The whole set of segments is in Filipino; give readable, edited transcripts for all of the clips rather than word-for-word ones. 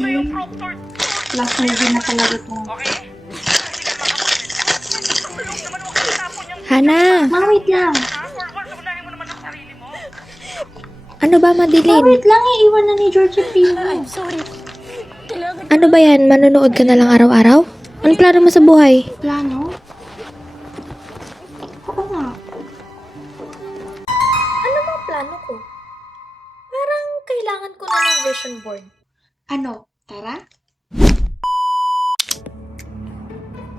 Madeline. Last movie na talaga to. Hana, Ma, wait lang. ano ba Ma, Madeline? wait lang. Iiwan na ni George yung Pino. Ano ba yan? Manonood ka na lang araw-araw? Anong plano mo sa buhay? Plano? Oo nga. Ano ba plano ko? Parang kailangan ko na ng vision board. Ano? Tara?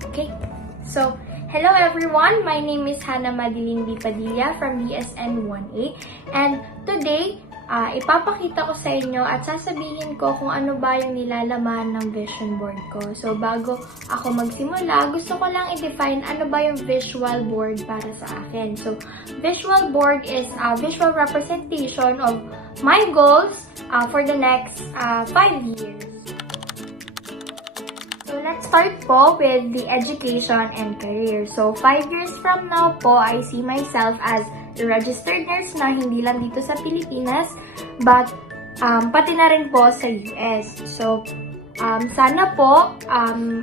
Okay. So, hello everyone. My name is Hannah Madeline B. Padilla from BSN 1A. And today, ipapakita ko sa inyo at sasabihin ko kung ano ba yung nilalaman ng vision board ko. So, bago ako magsimula, gusto ko lang i-define ano ba yung visual board para sa akin. So, visual board is a visual representation of my goals for the next 5 years. So, let's start po with the education and career. So, 5 years from now po, I see myself as a registered nurse na hindi lang dito sa Pilipinas, but pati na rin po sa US. So, sana po,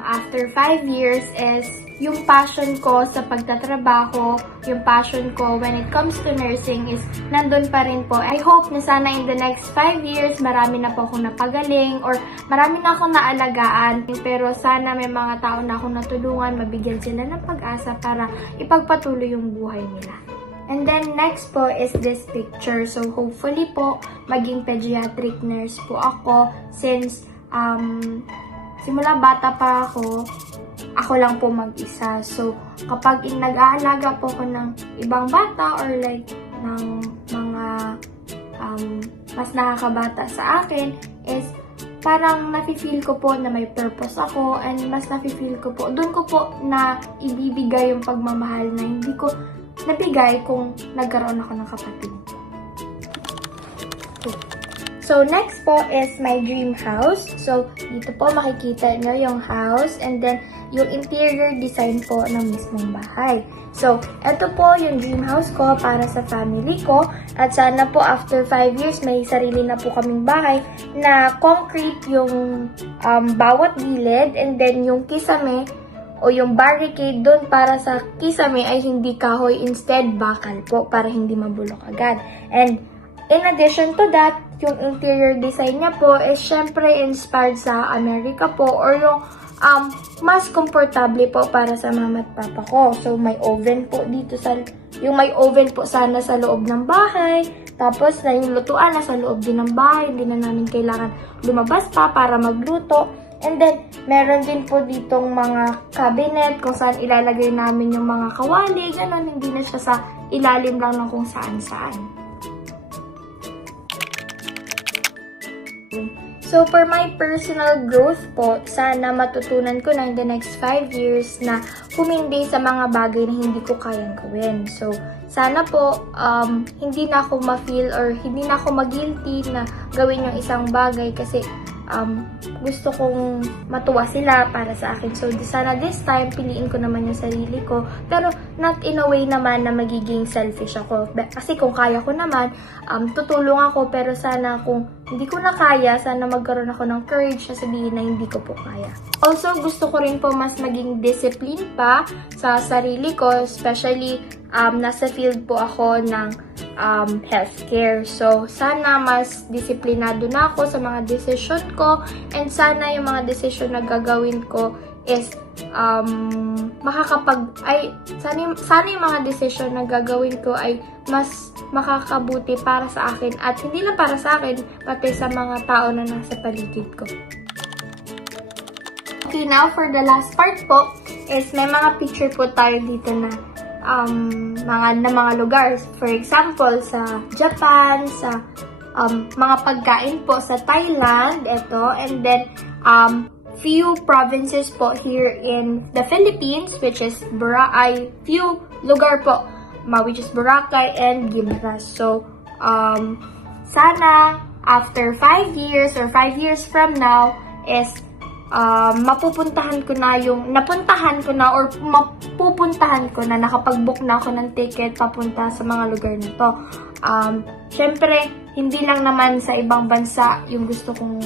after 5 years is yung passion ko sa pagtatrabaho, yung passion ko when it comes to nursing is nandun pa rin po. I hope na sana in the next 5 years, marami na po akong napagaling or marami na akong naalagaan. Pero sana may mga tao na akong natulungan, mabigyan sila ng pag-asa para ipagpatuloy yung buhay nila. And then next po is this picture. So hopefully po, maging pediatric nurse po ako since simula bata pa ako lang po mag-isa. So, kapag nag-aalaga po ako ng ibang bata or like ng mga mas nakakabata sa akin is parang nafe-feel ko po na may purpose ako and mas nafe-feel ko po, doon ko po na ibibigay yung pagmamahal na hindi ko nabigay kung nagkaroon ako ng kapatid. So, next po is my dream house. So, dito po makikita nyo yung house and then yung interior design po ng mismong bahay. So, ito po yung dream house ko para sa family ko at sana po after 5 years may sarili na po kaming bahay na concrete yung bawat gilid and then yung kisame o yung barricade doon para sa kisame ay hindi kahoy, instead bakal po para hindi mabulok agad. And in addition to that, yung interior design niya po is syempre inspired sa Amerika po or yung mas komportable po para sa mama at papa ko. So, may oven po dito may oven po sana sa loob ng bahay. Tapos, na yung lutuan nasa loob din ng bahay. Hindi na namin kailangan lumabas pa para magluto. And then, meron din po ditong mga cabinet kung saan ilalagay namin yung mga kawali. Ganon, hindi na siya sa ilalim lang ng kung saan-saan. So, for my personal growth po, sana matutunan ko na in the next 5 years na humindi sa mga bagay na hindi ko kayang gawin. So, sana po, hindi na ako ma-feel or hindi na ako mag-guilty na gawin yung isang bagay kasi gusto kong matuwa sila para sa akin. So, sana this time, piliin ko naman yung sarili ko. Pero, not in a way naman na magiging selfish ako. Kasi kung kaya ko naman, tutulong ako. Pero sana kung hindi ko na kaya, sana magkaroon ako ng courage na sabihin na hindi ko po kaya. Also, gusto ko rin po mas maging discipline pa sa sarili ko. Especially, nasa field po ako ng healthcare. So, sana mas disiplinado na ako sa mga decision ko and sana yung mga decision na gagawin ko is sana yung mga decision na gagawin ko ay mas makakabuti para sa akin at hindi lang para sa akin, pati sa mga tao na nasa paligid ko. Okay, now for the last part po is may mga picture po tayo dito na mga lugar. For example, sa Japan, sa mga pagkain po sa Thailand, ito, and then few provinces po here in the Philippines, which is few lugar po, which is Boracay and Guimaras. So, sana after 5 years or 5 years from now is mapupuntahan ko na or mapupuntahan ko na, nakapag-book na ako ng ticket papunta sa mga lugar na to. Syempre, hindi lang naman sa ibang bansa yung gusto kong,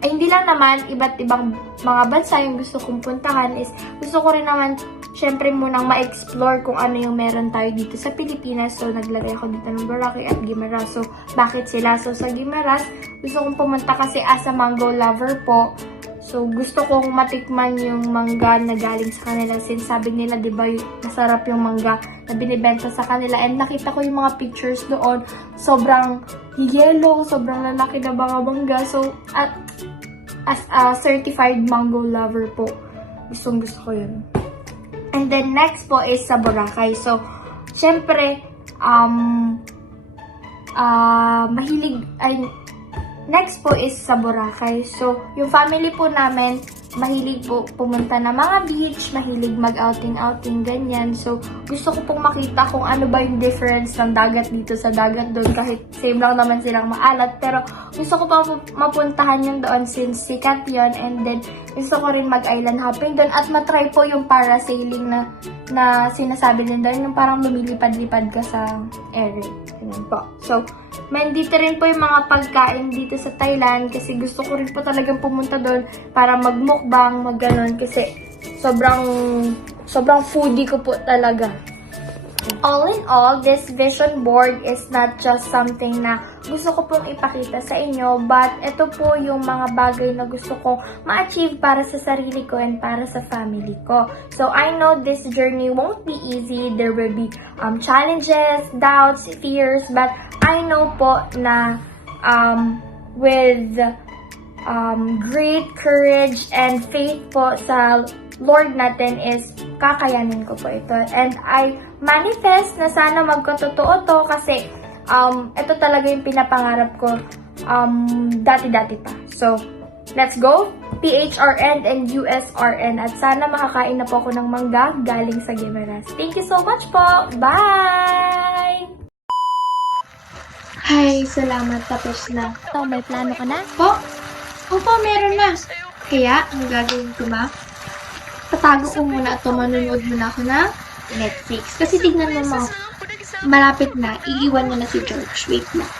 hindi hindi lang naman iba't ibang mga bansa yung gusto kong puntahan is gusto ko rin naman syempre munang ma-explore kung ano yung meron tayo dito sa Pilipinas. So, naglagay ako dito ng Boracay at Guimaras. So, bakit sila? So, sa Guimaras, gusto kong pumunta kasi as a mango lover po. So, gusto kong matikman yung mangga na galing sa kanila. Since sabi nila, di ba, masarap yung mangga na binibenta sa kanila. And nakita ko yung mga pictures doon. Sobrang yellow, sobrang lalaki na mga mangga. So, as a certified mango lover po, gusto ko yun. And then, next po is sa Boracay. So, syempre, next po is sa Boracay. So, yung family po namin, mahilig po pumunta na mga beach, mahilig mag-outing-outing, ganyan. So, gusto ko pong makita kung ano ba yung difference ng dagat dito sa dagat doon. Kahit same lang naman silang maalat. Pero, gusto ko pa mapuntahan yun doon since sikat yun. And then, gusto ko rin mag-island hopping doon. At matry po yung parasailing na sinasabi din doon. Yung parang lumilipad-lipad ka sa air. Ganyan po. So, dito rin po yung mga pagkain dito sa Thailand kasi gusto ko rin po talagang pumunta doon para magmukbang, magganon kasi sobrang foodie ko po talaga. All in all, this vision board is not just something na gusto ko pong ipakita sa inyo, but ito po yung mga bagay na gusto kong ma-achieve para sa sarili ko and para sa family ko. So, I know this journey won't be easy. There will be challenges, doubts, fears, but I know po na with great courage and faith po sa Lord natin is kakayanin ko po ito. And I manifest na sana magkatotoo to kasi ito talaga yung pinapangarap ko dati-dati pa. So, let's go! PHRN and USRN at sana makakain na po ako ng mangga galing sa Guimaras. Thank you so much po! Bye! Hi, salamat. Tapos na. So, may plano ka na? Po? Opo, meron na. Kaya, ang gagawin ko ma, tatago ko muna at manonood muna ako ng Netflix. Kasi tignan mo, malapit na, iiwan mo na si George. Wait lang.